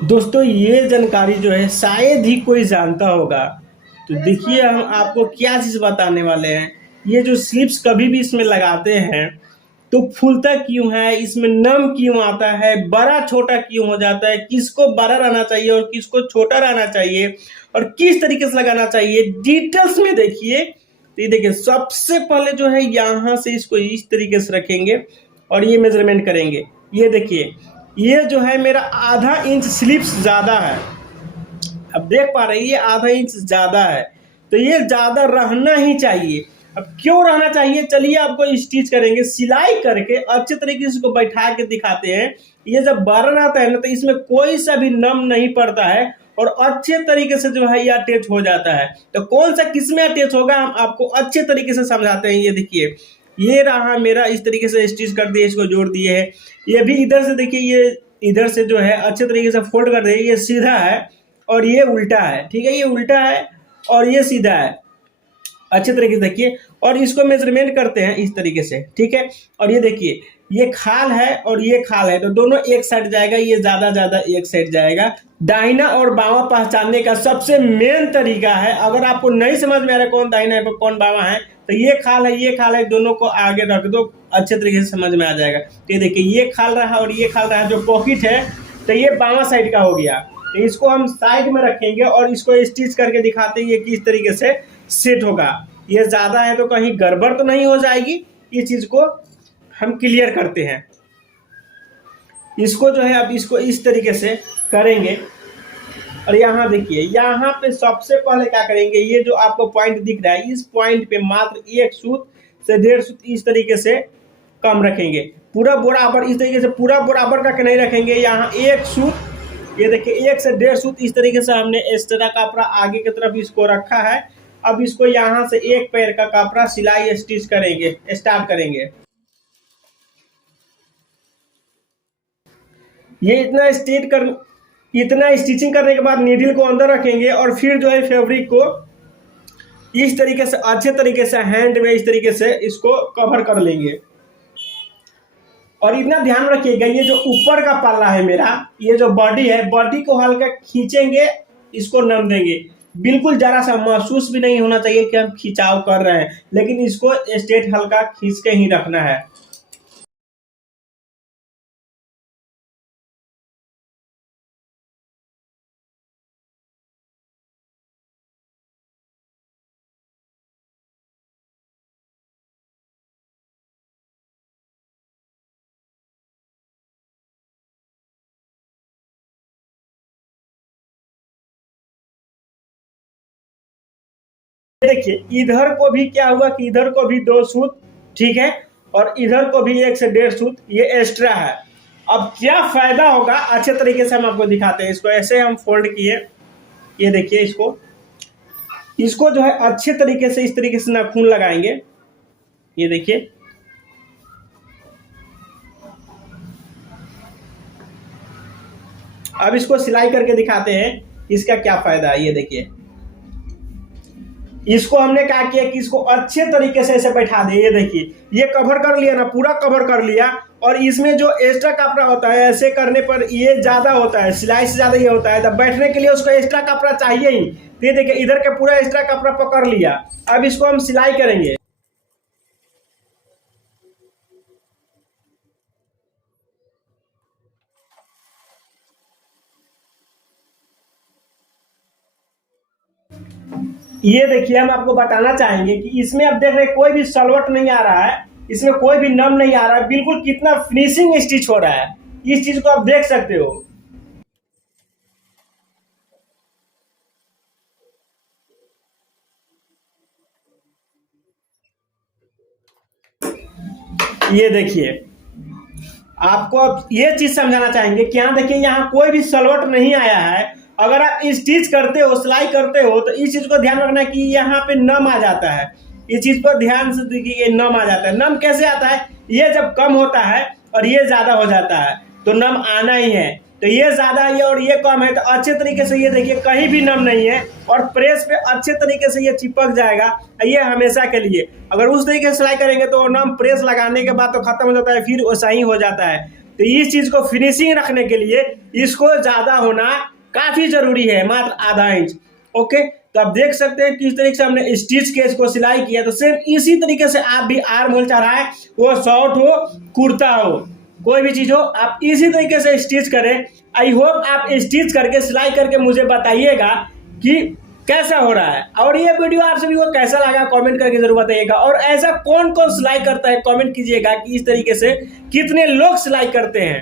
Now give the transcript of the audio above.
दोस्तों ये जानकारी जो है शायद ही कोई जानता होगा। तो देखिए हम आपको क्या चीज़ बताने वाले हैं। ये जो स्लिप्स कभी भी इसमें लगाते हैं तो फूलता क्यों है, इसमें नम क्यों आता है, बड़ा छोटा क्यों हो जाता है, किसको बड़ा रहना चाहिए और किसको छोटा रहना चाहिए और किस तरीके से लगाना चाहिए, डिटेल्स में देखिए। तो ये देखिए सबसे पहले जो है यहाँ से इसको इस तरीके से रखेंगे और ये मेजरमेंट करेंगे। ये देखिए ये जो है मेरा आधा इंच स्लिप्स ज़्यादा है। अब देख पा रहे हैं ये आधा इंच ज़्यादा है, तो ये ज़्यादा रहना ही चाहिए। अब क्यों रहना चाहिए, चलिए आपको स्टिच करेंगे, सिलाई करके अच्छे तरीके से इसको बैठा के दिखाते हैं। ये जब बर्न आता है ना तो इसमें कोई सा भी नम नहीं पड़ता है और अच्छे तरीके से जो है ये अटैच हो जाता है। तो कौन सा किस में अटैच होगा हम आपको अच्छे तरीके से समझाते हैं। ये देखिए ये रहा मेरा, इस तरीके से स्टिच कर दिए, इसको जोड़ दिए है। ये भी इधर से देखिए, ये इधर से जो है अच्छे तरीके से फोल्ड कर दिए, ये सीधा है और ये उल्टा है। ठीक है, ये उल्टा है और ये सीधा है। अच्छे तरीके से देखिए और इसको मेजरमेंट करते हैं इस तरीके से। ठीक है, और ये देखिए ये खाल है और ये खाल है, तो दोनों एक साइड जाएगा, ये ज्यादा एक साइड जाएगा। दाहिना और बावां पहचानने का सबसे मेन तरीका है, अगर आपको नहीं समझ में आ रहा कौन दाहिना है कौन बावां है, तो ये खाल है ये खाल है, दोनों को आगे रख दो, अच्छे तरीके से समझ में आ जाएगा। तो ये देखिए ये खाल रहा और ये खाल रहा, जो पॉकेट है तो ये बावां साइड का हो गया। तो इसको हम साइड में रखेंगे और इसको स्टिच करके दिखाते हैं ये किस तरीके से सेट होगा। ये ज़्यादा है तो कहीं गड़बड़ तो नहीं हो जाएगी, इस चीज़ को हम क्लियर करते हैं। इसको जो है अब इसको इस तरीके से करेंगे और यहाँ देखिए यहाँ पे सबसे पहले क्या करेंगे, ये जो आपको पॉइंट दिख रहा है इस पॉइंट पे मात्र 1 सूत से 1.5 सूत इस तरीके से कम रखेंगे। पूरा बराबर इस तरीके से पूरा बराबर का नहीं रखेंगे, यहाँ 1 सूत, ये देखिए 1 से 1.5 सूत इस तरीके से हमने एक्स्ट्रा कपड़ा आगे की तरफ इसको रखा है। अब इसको यहाँ से एक पैर का कपड़ा सिलाई स्टिच करेंगे, स्टार्ट करेंगे। ये इतना स्टिचिंग करने के बाद नीडल को अंदर रखेंगे और फिर जो है फैब्रिक को इस तरीके से अच्छे तरीके से हैंड में इस तरीके से इसको कवर कर लेंगे। और इतना ध्यान रखिएगा ये जो ऊपर का पल्ला है मेरा, ये जो बॉडी है, बॉडी को हल्का खींचेंगे, इसको नम देंगे। बिल्कुल जरा सा महसूस भी नहीं होना चाहिए कि हम खिंचाव कर रहे हैं, लेकिन इसको स्ट्रेट हल्का खींच के ही रखना है। देखिए इधर को भी क्या हुआ कि इधर को भी 2 सूत, ठीक है, और इधर को भी 1 से 1.5 सूत ये एक्स्ट्रा है। अब क्या फायदा होगा अच्छे तरीके से हम आपको दिखाते हैं। इसको ऐसे हम फोल्ड किए, ये देखिए इसको जो है अच्छे तरीके से इस तरीके से नाखून लगाएंगे। ये देखिए अब इसको सिलाई करके दिखाते हैं इसका क्या फायदा है। ये देखिए इसको हमने क्या किया कि इसको अच्छे तरीके से ऐसे बैठा दे। ये देखिए ये कवर कर लिया ना, पूरा कवर कर लिया, और इसमें जो एक्स्ट्रा कपड़ा होता है ऐसे करने पर ये ज्यादा होता है, सिलाई से ज्यादा ये होता है, तब बैठने के लिए उसको एक्स्ट्रा कपड़ा चाहिए ही। तो ये देखिए इधर के पूरा एक्स्ट्रा कपड़ा पकड़ लिया। अब इसको हम सिलाई करेंगे। ये देखिए हम आपको बताना चाहेंगे कि इसमें अब देख रहे कोई भी सलवट नहीं आ रहा है, इसमें कोई भी नम नहीं आ रहा है, बिल्कुल कितना फिनिशिंग स्टिच हो रहा है, इस चीज को आप देख सकते हो। ये देखिए आपको अब ये चीज समझाना चाहेंगे कि यहाँ देखिए यहाँ कोई भी सलवट नहीं आया है। अगर आप स्टिच करते हो, सिलाई करते हो, तो इस चीज को ध्यान रखना कि यहाँ पे नम आ जाता है। इस चीज पर ध्यान से देखिए नम आ जाता है। नम कैसे आता है, ये जब कम होता है और ये ज्यादा हो जाता है तो नम आना ही है। तो ये ज्यादा है और ये कम है, तो अच्छे तरीके से ये देखिए कहीं भी नम नहीं है और प्रेस पे अच्छे तरीके से ये चिपक जाएगा, ये हमेशा के लिए। अगर उस तरीके से सिलाई करेंगे तो नम प्रेस लगाने के बाद तो खत्म हो जाता है, फिर वैसा ही हो जाता है। तो इस चीज़ को फिनिशिंग रखने के लिए इसको ज़्यादा होना काफ़ी ज़रूरी है, मात्र आधा इंच। ओके, तो आप देख सकते हैं किस तरीके से हमने स्टिच के इसको सिलाई किया। तो सेम इसी तरीके से आप भी आर्म होल चाह रहा है वो शॉर्ट हो, कुर्ता हो, कोई भी चीज़ हो, आप इसी तरीके से स्टिच करें। आई होप आप स्टिच करके सिलाई करके मुझे बताइएगा कि कैसा हो रहा है, और ये वीडियो आप सभी को कैसा लगा कमेंट करके जरूर बताइएगा। और ऐसा कौन कौन सिलाई करता है कमेंट कीजिएगा कि इस तरीके से कितने लोग सिलाई करते हैं।